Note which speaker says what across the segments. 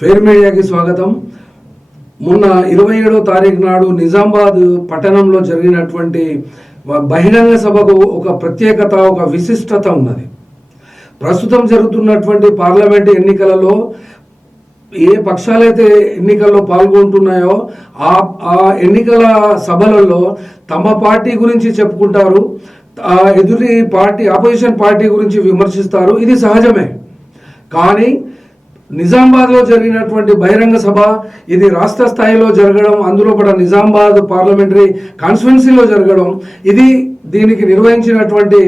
Speaker 1: Fair మీడియాకి స్వాగతం. మొన్న ఇరవై ఏడో తారీఖు నాడు నిజామాబాద్ పట్టణంలో జరిగినటువంటి బహిరంగ సభకు ఒక ప్రత్యేకత ఒక విశిష్టత ఉన్నది. ప్రస్తుతం జరుగుతున్నటువంటి పార్లమెంటు ఎన్నికలలో ఏ పక్షాలైతే ఎన్నికల్లో పాల్గొంటున్నాయో ఆ ఆ ఎన్నికల సభలలో తమ పార్టీ గురించి చెప్పుకుంటారు. ఆ ఎదుటి పార్టీ ఆపోజిషన్ పార్టీ గురించి విమర్శిస్తారు. ఇది సహజమే. కానీ నిజామాబాద్లో జరిగినటువంటి బహిరంగ సభ ఇది రాష్ట్ర స్థాయిలో జరగడం అందులో కూడా నిజామాబాద్ పార్లమెంటరీ కాన్స్టిట్యున్సీలో జరగడం ఇది దీనికి నిర్వహించినటువంటి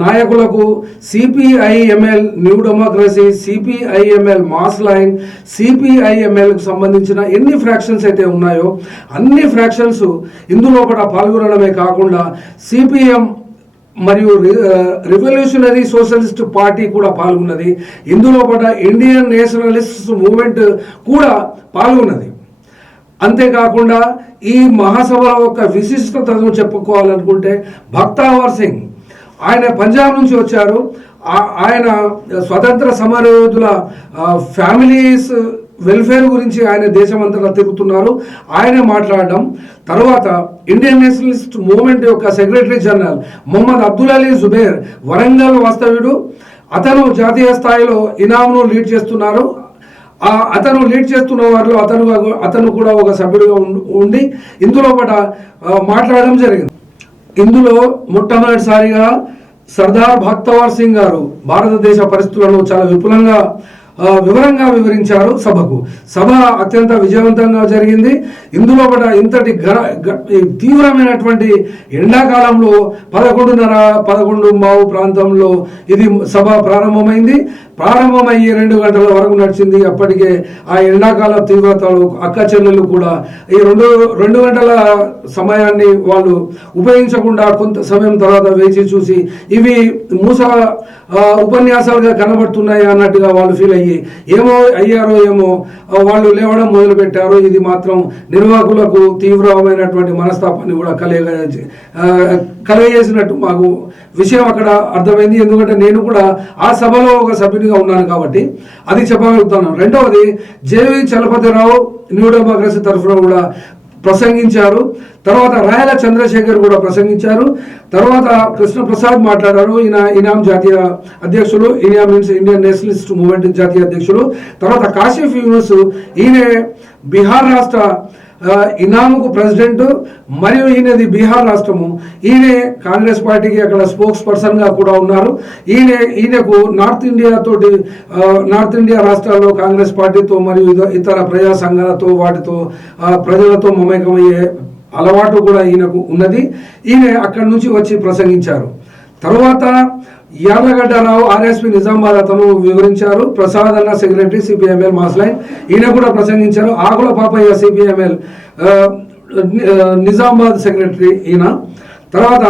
Speaker 1: నాయకులకు CPIML new democracy CPIML mass line సిపిఐఎంఎల్కు సంబంధించిన ఎన్ని ఫ్రాక్షన్స్ అయితే ఉన్నాయో అన్ని ఫ్రాక్షన్స్ ఇందులో కూడా పాల్గొనడమే కాకుండా సిపిఎం మరియు రివల్యూషనరీ సోషలిస్ట్ పార్టీ కూడా పాల్గొన్నది. ఇందులో కూడా ఇండియన్ నేషనలిస్ట్ మూమెంట్ కూడా పాల్గొన్నది. అంతేకాకుండా ఈ మహాసభల యొక్క విశిష్టతను చెప్పుకోవాలనుకుంటే భక్తావర్ సింగ్ ఆయన పంజాబ్ నుంచి వచ్చారు. ఆ- ఆయన స్వతంత్ర సమరయోధుల ఫ్యామిలీస్ వెల్ఫేర్ గురించి ఆయన దేశమంతటా తిరుగుతున్నారు. ఆయనే మాట్లాడడం తర్వాత ఇండియన్ నేషనలిస్ట్ మూవ్మెంట్ యొక్క సెక్రటరీ జనరల్ మొహమ్మద్ అబ్దుల్ అలీ జుబేర్ వరంగల్ వాస్తవ్యుడు. అతను జాతీయ స్థాయిలో ఇనామ్ను లీడ్ చేస్తున్నారు. అతను లీడ్ చేస్తున్న వారిలో అతను అతను కూడా ఒక సభ్యుడిగా ఉండి- ఇందులో పట మాట్లాడడం జరిగింది. ఇందులో మొట్టమొదటిసారిగా సర్దార్ భక్తవర్ సింగ్ గారు భారతదేశ పరిస్థితులను చాలా విపులంగా వివరంగా వివరించారు సభకు. సభ అత్యంత విజయవంతంగా జరిగింది. ఇందులో కూడా ఇంతటి గర తీవ్రమైనటువంటి ఎండాకాలంలో పదకొండున్నర పదకొండు మావు ప్రాంతంలో ఇది సభ ప్రారంభమైంది. ప్రారంభమయ్యి రెండు గంటల వరకు నడిచింది. అప్పటికే ఆ ఎండాకాల తీవ్రతలు అక్క చెల్లెలు కూడా ఈ రెండు రెండు గంటల సమయాన్ని వాళ్ళు ఉపయోగించకుండా కొంత సమయం తర్వాత వేచి చూసి ఇవి మూస ఉపన్యాసాలుగా కనబడుతున్నాయి అన్నట్టుగా వాళ్ళు ఫీల్ అయ్యి ఏమో అయ్యారో ఏమో వాళ్ళు లేవడం మొదలుపెట్టారు. ఇది మాత్రం నిర్వాహకులకు తీవ్రమైనటువంటి మనస్తాపాన్ని కూడా కలిగ కలగజేసినట్టు మాకు విషయం అక్కడ అర్థమైంది. ఎందుకంటే నేను కూడా ఆ సభలో ఒక సభ్యునిగా ఉన్నాను కాబట్టి అది చెప్పగలుగుతాను. రెండవది జేవి చలపతిరావు న్యూ డెమోక్రసీ తరఫున కూడా ప్రసంగించారు. తర్వాత రాయల చంద్రశేఖర్ కూడా ప్రసంగించారు. తర్వాత కృష్ణప్రసాద్ మాట్లాడారు. ఈయన ఇనాం జాతీయ అధ్యక్షులు ఇనాం మీన్స్ ఇండియన్ నేషనలిస్ట్ మూవ్మెంట్ జాతీయ అధ్యక్షులు. తర్వాత కాశీఫ్ యూనిస్ ఈయన బీహార్ రాష్ట్ర ఇనాముకు ప్రెసిడెంట్ మరియు ఈయనది బీహార్ రాష్ట్రము. ఈయనే కాంగ్రెస్ పార్టీకి అక్కడ స్పోక్స్ పర్సన్గా కూడా ఉన్నారు. ఈయన ఈయనకు నార్త్ ఇండియాతోటి నార్త్ ఇండియా రాష్ట్రాల్లో కాంగ్రెస్ పార్టీతో మరియు ఇద- ఇతర ప్రజా సంఘాలతో వాటితో ప్రజలతో మమేకమయ్యే అలవాటు కూడా ఈయనకు ఉన్నది. ఈయన అక్కడి నుంచి వచ్చి ప్రసంగించారు. తర్వాత యార్లగడ్డరావు ఆర్ఎస్పీ నిజామాబాద్ అతను వివరించారు. ప్రసాద్ అన్న సెక్రటరీ సిపిఎంఎల్ మాస్లైన్ ఈయన కూడా ప్రసంగించారు. ఆకుల పాపయ్య సిపిఎంఎల్ నిజామాబాద్ సెక్రటరీ ఈయన. తర్వాత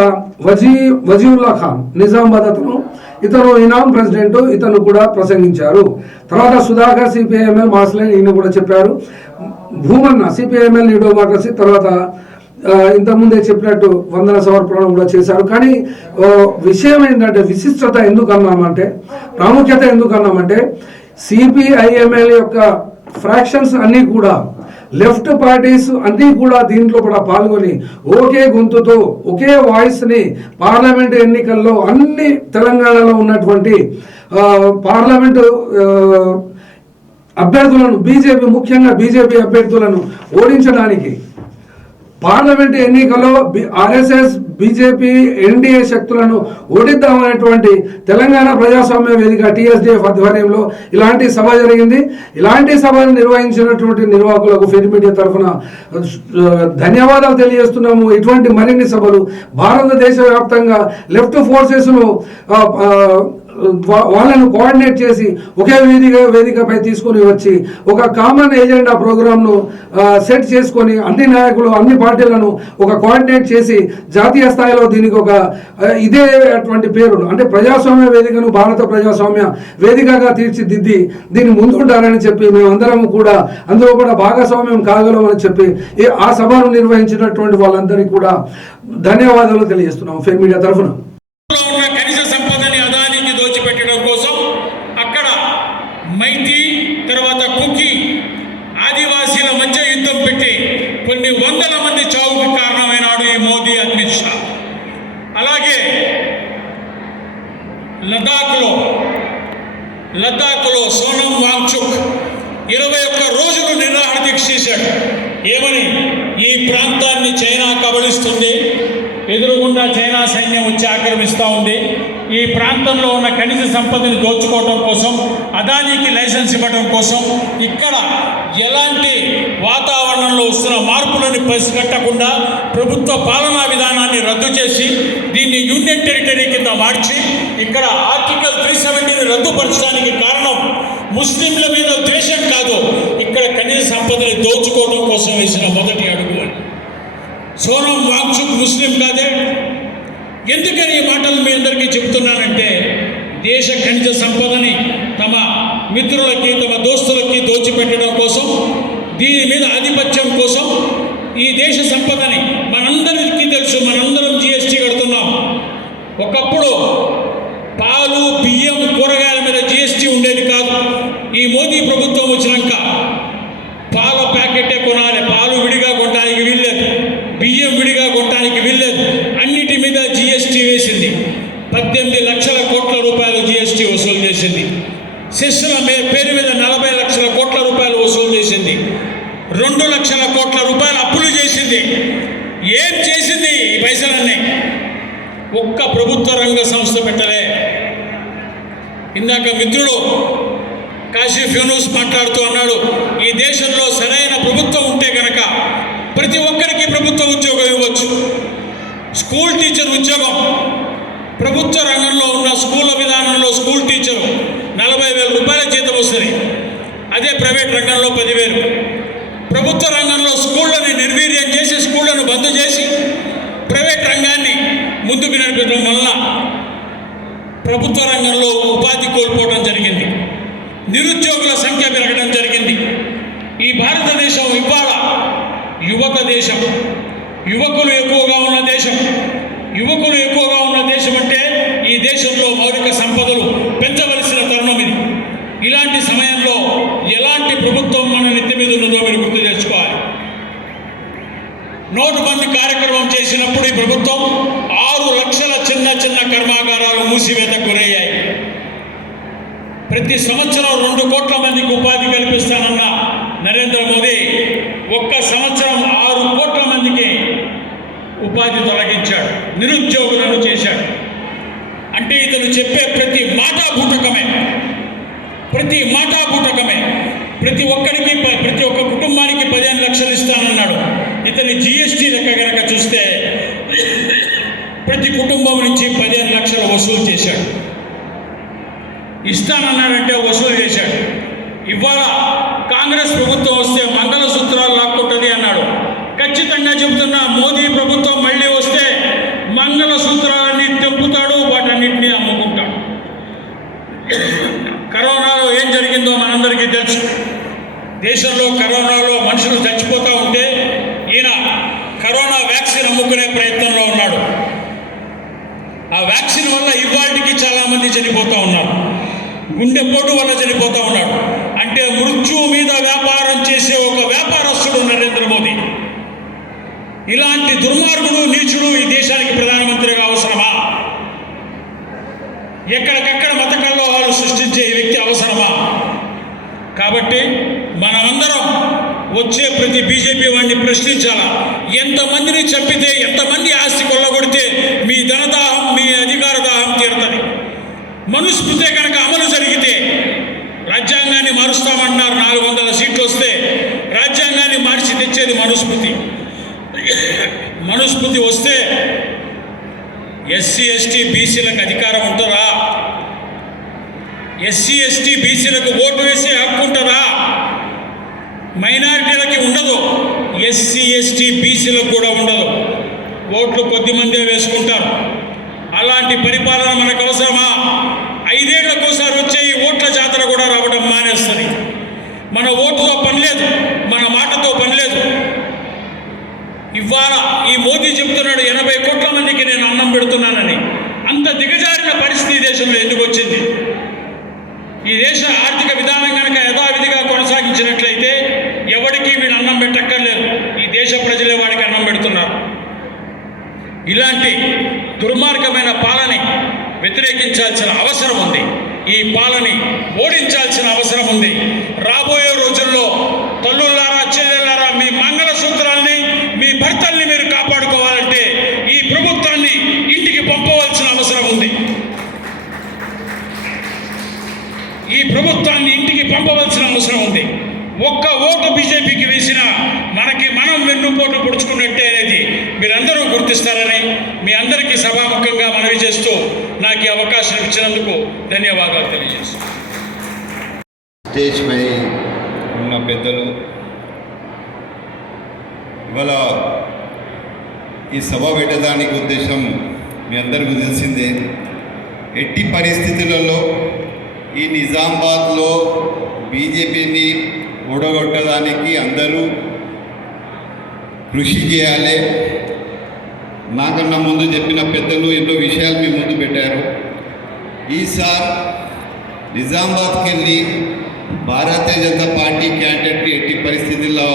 Speaker 1: వజీ వజీవుల్లా ఖాన్ నిజామాబాద్ అతను ఇతను ఇనాం ప్రెసిడెంట్ ఇతను కూడా ప్రసంగించారు. తర్వాత సుధాకర్ సిపిఐఎంఎల్ మాస్లైన్ ఈయన కూడా చెప్పారు. భూమన్న సిపిఐఎంఎల్ న్యూ డెమోక్రసీ తర్వాత ఇంతకుముందే చెప్పినట్టు వందన సమర్పణ కూడా చేశారు. కానీ విషయం ఏంటంటే విశిష్టత ఎందుకు అన్నామంటే ప్రాముఖ్యత ఎందుకు అన్నామంటే సిపిఐఎంఎల్ యొక్క ఫ్రాక్షన్స్ అన్నీ కూడా లెఫ్ట్ పార్టీస్ అన్నీ కూడా దీంట్లో కూడా పాల్గొని ఒకే గొంతుతో ఒకే వాయిస్ని పార్లమెంట్ ఎన్నికల్లో అన్ని తెలంగాణలో ఉన్నటువంటి పార్లమెంటు అభ్యర్థులను బీజేపీ ముఖ్యంగా బీజేపీ అభ్యర్థులను ఓడించడానికి పార్లమెంట్ ఎన్నికల్లో ఆర్ఎస్ఎస్ బీజేపీ ఎన్డీఏ శక్తులను ఓడిద్దామనేటువంటి తెలంగాణ ప్రజాస్వామ్య వేదిక టీఎస్డీఎఫ్ ఆధ్వర్యంలో ఇలాంటి సభ జరిగింది. ఇలాంటి సభను నిర్వహించినటువంటి నిర్వాహకులకు ఫెయిర్ మీడియా తరఫున ధన్యవాదాలు తెలియజేస్తున్నాము. ఇటువంటి మరిన్ని సభలు భారతదేశ వ్యాప్తంగా లెఫ్ట్ ఫోర్సెస్ను వాళ్ళను కోఆర్డినేట్ చేసి ఒకే వేదిక వేదికపై తీసుకొని వచ్చి ఒక కామన్ ఏజెండా ప్రోగ్రామ్ను సెట్ చేసుకొని అన్ని నాయకులు అన్ని పార్టీలను ఒక కోఆర్డినేట్ చేసి జాతీయ స్థాయిలో దీనికి ఒక ఇదే అటువంటి పేరు అంటే ప్రజాస్వామ్య వేదికను భారత ప్రజాస్వామ్య వేదికగా తీర్చిదిద్ది దీన్ని ముందుంటారని చెప్పి మేమందరం కూడా అందులో కూడా భాగస్వామ్యం కాగలమని చెప్పి ఆ సభను నిర్వహించినటువంటి వాళ్ళందరికీ కూడా ధన్యవాదాలు తెలియజేస్తున్నాం ఫెయిర్ మీడియా తరఫున.
Speaker 2: కోసం అక్కడ మైతి తర్వాత కుకి పెట్టి కొన్ని వందల మంది చావుకు కారణమైనాడు ఈ మోదీ అమిత్ షా. అలాగే లదాఖ్లో లద్దాఖ్లో సోనం వాంగ్చుక్ ఇరవై ఒక్క రోజులు నిరాహార దీక్ష చేశాడు. ఏమని? ఈ ప్రాంతాన్ని చైనా కబళిస్తుంది ఎదురుగుండా చైనా సైన్యం వచ్చి ఆక్రమిస్తూ ఉంది. ఈ ప్రాంతంలో ఉన్న ఖనిజ సంపదని దోచుకోవడం కోసం అదానీకి లైసెన్స్ ఇవ్వడం కోసం ఇక్కడ ఎలాంటి వాతావరణంలో వస్తున్న మార్పులను పసిగట్టకుండా ప్రభుత్వ పాలనా విధానాన్ని రద్దు చేసి దీన్ని యూనియన్ టెరిటరీ కింద మార్చి ఇక్కడ ఆర్టికల్ త్రీ సెవెంటీని రద్దుపరచడానికి కారణం ముస్లింల మీద ద్వేషం కాదు. ఇక్కడ ఖనిజ సంపదని దోచుకోవడం కోసం వేసిన మొదటి అడుగు అని సోనం వాంగ్చుక్ ముస్లిం కాదే? ఎందుకని ఈ మాటలు మీ అందరికీ చెబుతున్నానంటే దేశ ఖనిజ సంపదని తమ మిత్రులకి తమ దోస్తులకి దోచిపెట్టడం కోసం దీని మీద ఆధిపత్యం కోసం ఈ దేశ సంపదని మనందరికీ తెలుసు మనందరం జిఎస్టీ కడుతున్నాం. ఒకప్పుడు పాలు బియ్యం కూరగాయల మీద జిఎస్టీ ఉండేది కాదు ఈ మోదీ ప్రభుత్వం వచ్చినాక పాల ప్యాకెటే కొనాలి పాలు విడిగా కొనడానికి వీల్లేదు బియ్యం విడిగా కొనడానికి వీల్లేదు అన్నిటి మీద జిఎస్టీ వేసింది పద్దెనిమిది లక్షల కోట్ల రూపాయలు వసూలు చేసింది. శిస్సుల పేరు మీద నలభై లక్షల కోట్ల రూపాయలు వసూలు చేసింది. రెండు లక్షల కోట్ల రూపాయలు అప్పులు చేసింది. ఏం చేసింది ఈ పైసలన్నీ? ఒక్క ప్రభుత్వ రంగ సంస్థ పెట్టలే. ఇందాక మిత్రుడు కాశీఫ్ యూనూస్ మాట్లాడుతూ అన్నాడు ఈ దేశంలో సరైన ప్రభుత్వం ఉంటే కనుక ప్రతి ఒక్కరికి ప్రభుత్వ ఉద్యోగం ఇవ్వచ్చు. స్కూల్ టీచర్ ఉద్యోగం ప్రభుత్వ రంగంలో ఉన్న స్కూల్ విధానంలో స్కూల్ టీచర్ నలభై వేల రూపాయల జీతం వస్తుంది. అదే ప్రైవేట్ రంగంలో పదివేలు. ప్రభుత్వ రంగంలో స్కూళ్ళని నిర్వీర్యం చేసి స్కూళ్ళను బంద్ చేసి ప్రైవేట్ రంగాన్ని ముందుకు నడిపించడం వలన ప్రభుత్వ రంగంలో ఉపాధి కోల్పోవడం జరిగింది. నిరుద్యోగుల సంఖ్య పెరగడం జరిగింది. ఈ భారతదేశం ఇవాళ యువక దేశం. యువకులు ఎక్కువగా ఉన్న దేశం. యువకులు ఎక్కువగా ఉన్న దేశంలో మౌలిక సంపదలు పెంచవలసిన తరుణం ఇది. ఇలాంటి సమయంలో ఎలాంటి ప్రభుత్వం మన నెత్తి మీద ఉన్నదో మీరు గుర్తు తెచ్చుకోవాలి నోటుబంది కార్యక్రమం చేసినప్పుడు ఈ ప్రభుత్వం ఆరు లక్షల చిన్న చిన్న కర్మాగారాలు మూసివేత గురయ్యాయి ప్రతి సంవత్సరం రెండు కోట్ల మందికి ఉపాధి కల్పిస్తానన్న నరేంద్ర మోదీ ఒక్క సంవత్సరం ఆరు కోట్ల మందికి ఉపాధి తొలగించాడు. నిరుద్యోగులను చేశాడు అంటే ఇతను చెప్పే ప్రతి మాట బూటకమే ప్రతి మాట బూటకమే ప్రతి ఒక్కరికి ప్రతి ఒక్క కుటుంబానికి పదిహేను లక్షలు ఇస్తానన్నాడు. ఇతని జిఎస్టీ లెక్క కనుక చూస్తే ప్రతి కుటుంబం నుంచి పదిహేను లక్షలు వసూలు చేశాడు. ఇస్తానన్నాడంటే వసూలు చేశాడు. ఇవాళ కాంగ్రెస్ ప్రభుత్వం వస్తే మంగళసూత్రాలు లాక్కుంటుంది అన్నాడు. ఖచ్చితంగా చెబుతున్నా మోదీ ప్రభుత్వం మళ్ళీ వస్తే మంగళసూత్రాలు తెంపుతాడు వాటన్నిటినీ అమ్ముకుంటాడు కరోనాలో ఏం జరిగిందో మనందరికీ తెలుసు దేశంలో కరోనాలో మనుషులు చచ్చిపోతూ ఉంటే ఈయన కరోనా వ్యాక్సిన్ అమ్ముకునే ప్రయత్నంలో ఉన్నాడు. ఆ వ్యాక్సిన్ వల్ల ఇవాటికి చాలా మంది చనిపోతూ ఉన్నారు. గుండెపోటు వల్ల చనిపోతూ ఉన్నాడు అంటే మృత్యువు మీద వ్యాపారం చేసే ఒక వ్యాపారస్తుడు నరేంద్ర మోదీ. ఇలాంటి దుర్మార్గుడు నీచుడు ఇదే దేశానికి ప్రధానమంత్రిగా అవసరమా ఎక్కడికక్కడ మత కల్లోహాలు సృష్టించే ఈ వ్యక్తి అవసరమా కాబట్టి మనమందరం వచ్చే ప్రతి బీజేపీ వాడిని ప్రశ్నించాలా? ఎంతమందిని చంపితే ఎంతమంది ఆస్తి కొల్లగొడితే మీ ధనదాహం మీ అధికార దాహం తీరుతుంది. మనుస్మృతే కనుక అమలు జరిగితే రాజ్యాంగాన్ని మారుస్తామన్నారు నాలుగు వందల సీట్లు వస్తే రాజ్యాంగాన్ని మార్చి తెచ్చేది మనుస్మృతి మనుస్మృతి వస్తే ఎస్సీ ఎస్టీ బీసీలకు అధికారం ఉంటుందా? ఎస్సీ ఎస్టీ బీసీలకు ఓటు వేసే హక్కు ఉంటుందా? మైనారిటీలకి ఉండదు. ఎస్సీ ఎస్టీ బీసీలకు కూడా ఉండదు. ఓట్లు కొద్ది మందే వేసుకుంటారు. అలాంటి పరిపాలన మనకు అవసరమా? ఐదేళ్ళకోసారి వచ్చే ఈ ఓట్ల జాతర కూడా రావడం మానేస్తుంది. మన ఓటుతో పనిలేదు మన మాటతో పని లేదు. ఇవాళ ఈ మోదీ చెప్తున్నాడు ఎనభై కోట్ల మందికి నేను అన్నం పెడుతున్నానని. అంత దిగజారిన పరిస్థితి దేశంలో ఎందుకు వచ్చింది? ఈ దేశ ఆర్థిక విధానం కనుక యథావిధిగా కొనసాగించినట్లయితే ఎవరికీ వీడు అన్నం పెట్టక్కర్లేదు. ఈ దేశ ప్రజలే వాడికి అన్నం పెడుతున్నారు. ఇలాంటి దుర్మార్గమైన పాలని వ్యతిరేకించాల్సిన అవసరం ఉంది. ఈ పాలని ఓడించాల్సిన అవసరం ఉంది. రాబోయే రోజుల్లో తల్లులారా ఈ ప్రభుత్వాన్ని ఇంటికి పంపవలసిన అవసరం ఉంది. ఒక్క ఓటు బీజేపీకి వేసిన మనకి మనం వెన్నుపోటు పొడుచుకున్నట్టే అనేది మీరందరూ గుర్తిస్తారని మీ అందరికీ సభాముఖంగా మనవి చేస్తూ నాకు ఈ అవకాశం ఇచ్చినందుకు ధన్యవాదాలు తెలియజేస్తున్నాను.
Speaker 3: స్టేజ్ పై ఉన్న పెద్దలు ఇవాళ ఈ సభ పెట్టడానికి ఉద్దేశం మీ అందరికీ తెలిసిందే ఎట్టి పరిస్థితులలో ఈ నిజామాబాద్లో బీజేపీని ఓడగొట్టడానికి అందరూ కృషి చేయాలి. నాకన్నా ముందు చెప్పిన పెద్దలు ఎన్నో విషయాలు మీ ముందు పెట్టారు. ఈసారి నిజామాబాద్కి వెళ్ళి భారతీయ జనతా పార్టీ క్యాండిడేట్ని ఎట్టి పరిస్థితుల్లో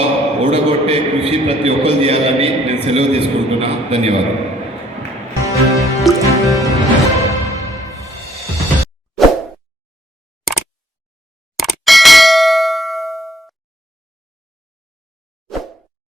Speaker 3: ఓడగొట్టే కృషి ప్రతి ఒక్కరు చేయాలని నేను సెలవు తీసుకుంటున్నా. ధన్యవాదాలు.